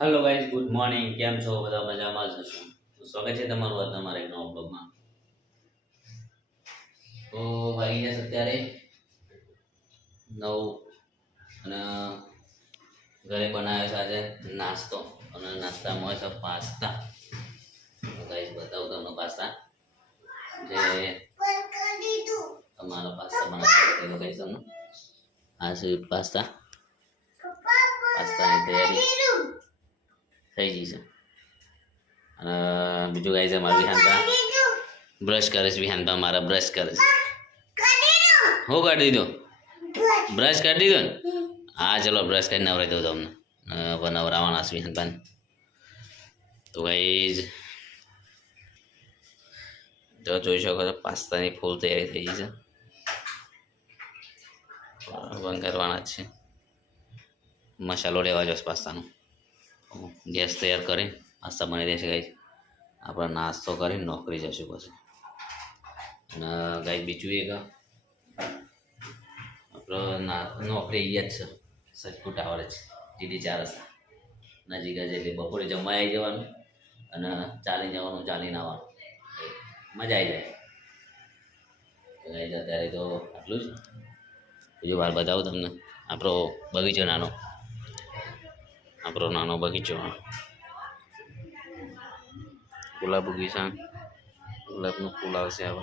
Hello guys, good morning. કેમ છો? બધા મજામાં જ હશો. તો સ્વાગત છે તમારું આજના મારા એક નવા બ્લોગમાં. તો વાગી ગયા છે અત્યારે 9 અને ઘરે બનાવ્યો છે આજે નાસ્તો અને નાસ્તામાં હોય છે પાસ્તા. તો ગાઈઝ બતાવું તમને પાસ્તા જે તમારો પાસ્તા બનાવતો ગાઈઝ તમને આ છે પાસ્તાની તૈયારી થઈ ગઈ છે. અને બીજું ગાઈઝ અમારે વિહાનતા બ્રશ કરે છે. વિહાનતા મારા બ્રશ કરે છે. હું કરી દીધું? બ્રશ કરી દીધો ને? હા, ચલો બ્રશ કરી નવરાઈ દઉં તમને. નવરાવાના છે વિહાનતાને. તો ગાઈઝ જો જોઈ શકો છો પાસ્તાની ફૂલ તૈયારી થઈ ગઈ છે. બંધ કરવાના જ છે. મસાલો લેવા જશે પાસ્તાનો. ગેસ તૈયાર કરી પાસ્તા બની દેશે ગાઈઝ. આપણે નાસ્તો કરીને નોકરી જશું પછી. અને ગાઈઝ બીજું એક આપણે નોકરી અહીંયા જ છે સચપુટ આવડે છે જીડી 4 રસ્તા નજીક જ. એટલે બપોરે જમવા આવી જવાનું અને ચાલી જવાનું, ચાલીને આવવાનું, મજા આવી જાય. ગાઈઝ અત્યારે તો આટલું જ. બીજું વાર બતાવું તમને આપણો બગીચો નાનો બગીચો. ગુલાબ બગીચા, ગુલાબનું ફૂલ આવશે. હવે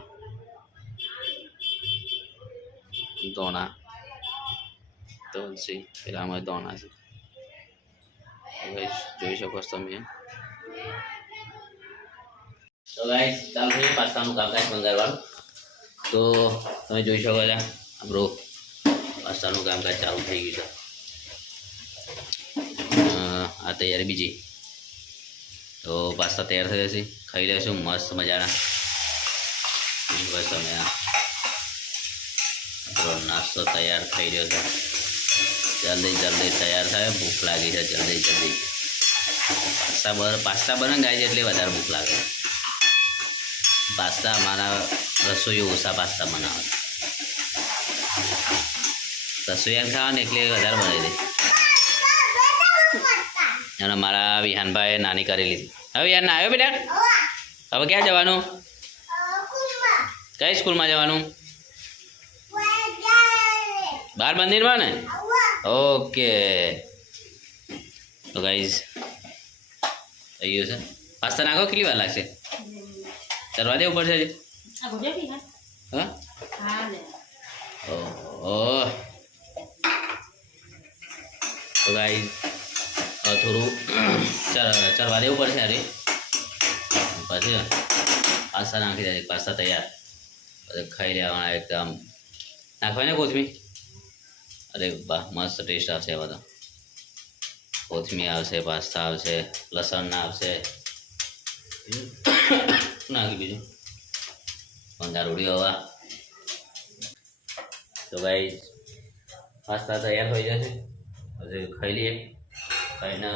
દોણા તુલસી પેલામાં દોણા છે. જોઈ શકો છો તમે. તો ગાઈસ ચાલુ છે પાસ્તાનું કામકાજ બંગાળવાનું. તો તમે જોઈ શકો છો આપણું પાસ્તાનું કામકાજ ચાલુ થઈ ગયું છે. આ તૈયારી બીજી. તો પાસ્તા તૈયાર થઈ જશે. ખાઈ લેશું મસ્ત મજાના. બસ તમે આપણો નાસ્તો તૈયાર થઈ રહ્યો છે. જલ્દી તૈયાર થાય. ભૂખ લાગી છે જલ્દી. પાસ્તા બને ગાય એટલે વધારે ભૂખ લાગે. પાસ્તા અમારા રસોઈઓ ઓછા પાસ્તા બનાવે. રસોઈયા ખાવા ને એટલે વધારે બનાવી દે. અને મારા વિહાનભાઈ નાની કરી લીધી. હવે યાર ના આવ્યો બેટા? હવે ક્યાં જવાનું? કઈ સ્કૂલમાં જવાનું? બાર મંદિરમાં ને? ઓકે. તો ગાઈઝ થઈ ગયું છે. પાસ્તા નાખો કેટલી વાર લાગશે? કરવા દેવું પડશે હજી? હા. ઓહ. તો ગાઈઝ થોડું ચરવા દેવું પડશે. અરે પછી પાસ્તા નાખી દે. પાસ્તા તૈયાર. પછી ખાઈ લેવાના એકદમ. નાખવાય ને કોથમીર? અરે વાહ, મસ્ત ટેસ્ટ આવશે. બધા કોથમીર આવશે, પાસ્તા આવશે, લસણ ના આવશે. નાખી બીજું પંદર ઉડી હવા. તો ગાઈઝ પાસ્તા તૈયાર થઈ જશે. પછી ખાઈ લઈએ. ખાઈને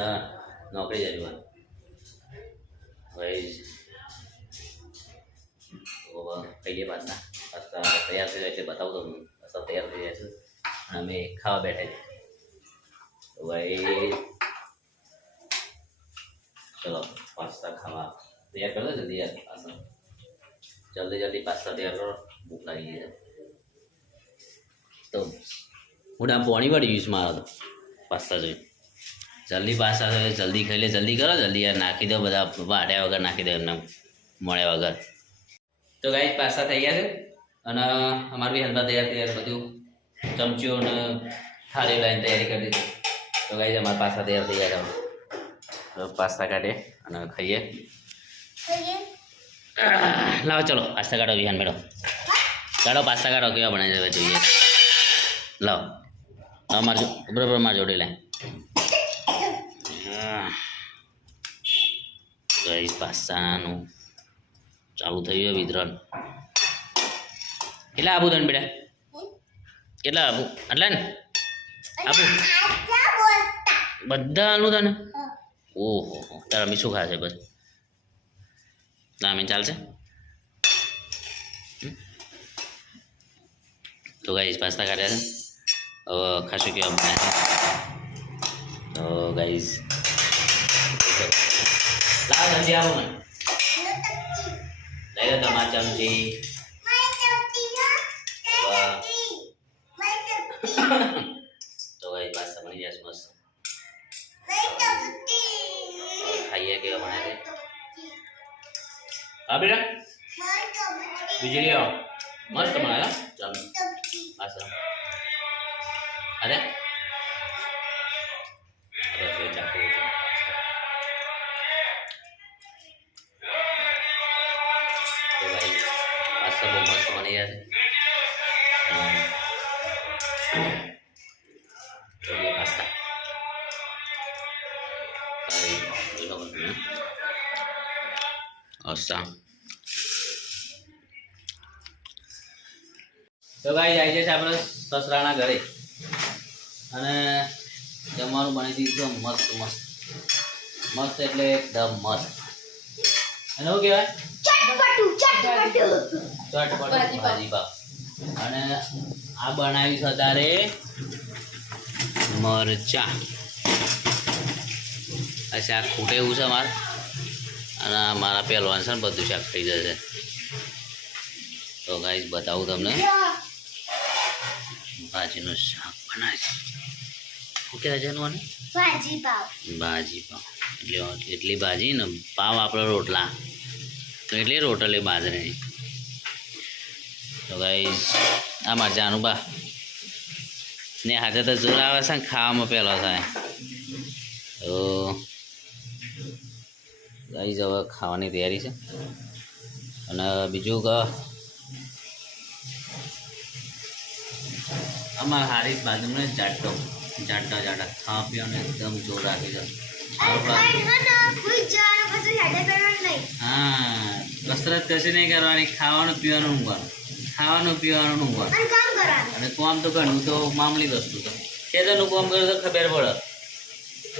નોકરી જવાનું. ગાઈઝ ખાઈ લઈએ. પાસ્તા તૈયાર થઈ જાય છે. બતાવું તમને. પાસ્તા તૈયાર થઈ જાય છે. અમે ખાવા બેઠા છીએ. તો ભાઈ ચલો પાસ્તા ખાવા તૈયાર કરો. જલ્દી યાર પાસ્તા જલ્દી પાસ્તા તૈયાર કરો. ભૂખ લાગી ગઈ છે. તો હું પાણી પડી ગયું મારો તો પાસ્તા જોઈ. જલ્દી પાસ્તા જલ્દી ખાઈ લે. જલ્દી કરો. જલ્દી યાર નાખી દો. બધા વાટ્યા વગર નાખી દો. એમને મળ્યા વગર. તો ગાઈસ પાસ્તા થઈ ગયા છે. અને અમારે બી હલવા તૈયાર બધું ચમચીઓ ને થાળી લાઈને તૈયારી કરી દીધી. તો ગાઈસ અમારા પાસ્તા તૈયાર થઈ ગયા છે. તો પાસ્તા કાઢીએ અને ખાઈએ. લાવો ચલો પાસ્તા કાઢો. વિહાન મેળો કાઢો. પાસ્તા કાઢો. કેવા બનાવી દેવા જોઈએ. લાવો મારજો બરાબર. માર જોડે લે. ગાઈસ પાસ્તાનું ચાલુ થઈ ગયું વિતરણ. કેટલા આપું તને બેટા? કેટલા આપું? આટલા ને આપું? બધા આલું તને? ઓહો તારા મીઠું ખાશે બસ. રામેન ચાલશે. તો ગાઈસ પાસ્તા કાઢ્યા છે. હવે ખાશું કેવા બનાવ્યા છે. તો ગાઈસ લાવ જલ્દી આવો મને લઈ લો તમારા ચમચી તો ભાઈ પાસ્તા બની જશે મસ્ત ખાઈએ કેવા બને છે હા બેટા બીજી લઈ આવો મસ્ત બનાવ્યો ચાલો પાસ્તા અરે તો ભાઈ પાસ્તા બહુ મસ્ત બની ગયા છે પાસ્તા અચ્છા તો ભાઈ આવી જશે આપણે સસરાના ઘરે અને જમવાનું બની દીધું મસ્ત મસ્ત મસ્ત એટલે એકદમ મસ્ત એને શું કહેવાય ચટપટું ભાજી પાવ અને આ બનાવી છે તારે મરચા આ શાક ખૂટે એવું છે મારે અને મારા પહેલવાન છે ને બધું શાક થઈ જશે તો ગાઈસ બતાવું તમને ભાજીનું શાક બનાવે છે શું કહેવાય છે એનું ભાજી પાવ એટલે એટલી ભાજી ને પાવ આપણે રોટલા તો એટલી રોટલી બાજરીની તો ગાઈસ આ મારે જાનું બા ને હાથે તો જોર આવે છે ને ખાવામાં પહેલો થાય તો ગાઈસ હવે ખાવાની તૈયારી છે અને બીજું કે અમારા હારીસ બાજુમાં જાડો ખાવા પીવાનું એકદમ જોર રાખી છે હા કસરત કશી નહીં કરવાની ખાવાનું પીવાનું ઊંઘવાનું અને કામ તો ઘરનું તો મામૂલી વસ્તુ છે ખેતરનું કામ કર્યું તો ખબર પડે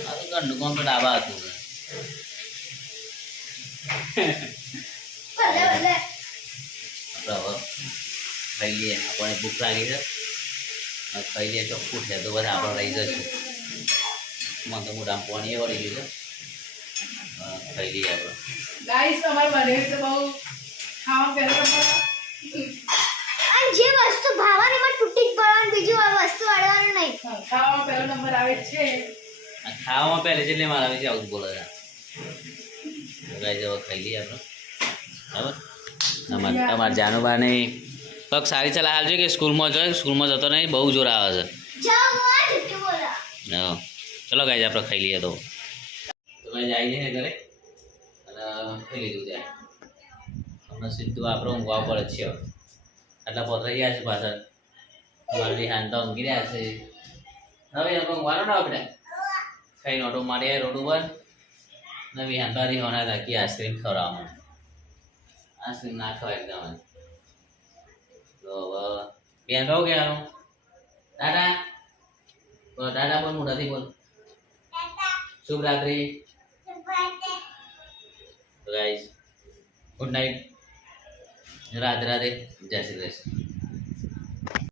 આ તો ઘરનું કામ તો ડાબા હતું આપણે હવે ખાઈ લઈએ આપણને ભૂખ લાગી છે ખાઈ લઈએ ચોખ્ખું છે તો બધા આપણે રહી જશું મને તો મોટા પાણી વળી ગયું છે ખાઈ લઈએ આપણે ગાઈસ અમાર બને તો બહુ ખાવા પહેલા અને જે વસ્તુ ભાવવાની માં તૂટી જ પડવાની બીજું આ વસ્તુ અડવાનું નહીં ખાવા પહેલો નંબર આવે છે ખાવામાં પહેલે છે એટલે મારા વિશે આવું બોલે છે ગાઈસ હવે ખાઈ લઈએ આપણે બરાબર તમારે જાનુબાને પગ સારી ચલા હાલજો કે સ્કૂલમાં જતો નહીં બહુ જોર આવે છે હા ચલો ગાઈસ આપણે ખાઈ લઈએ તો ગાઈસ આવી જઈએ ઘરે અને ખાઈ લીધું ત્યાં હમણાં સીધું આપણે ઊંઘવા પડે છે આટલા પથરાઈ ગયા છે પાછળ મારી હાન તો ઊંઘી રહ્યા છે હવે આપણે ઊંઘવાનું ના આપણે ખાઈને ઓટો મારી રોડ ઉપર નવી હાંતારી હોના રાખી આઈસ્ક્રીમ ખવડાવવાનું આઈસ્ક્રીમ ના ખવાય એકદમ તો હવે બેન કહું કહેવાનું દાદા દાદા બોલ મોટાથી બોલ શુભ રાત્રિ guys good night Radhe Radhe જય શ્રી કૃષ્ણ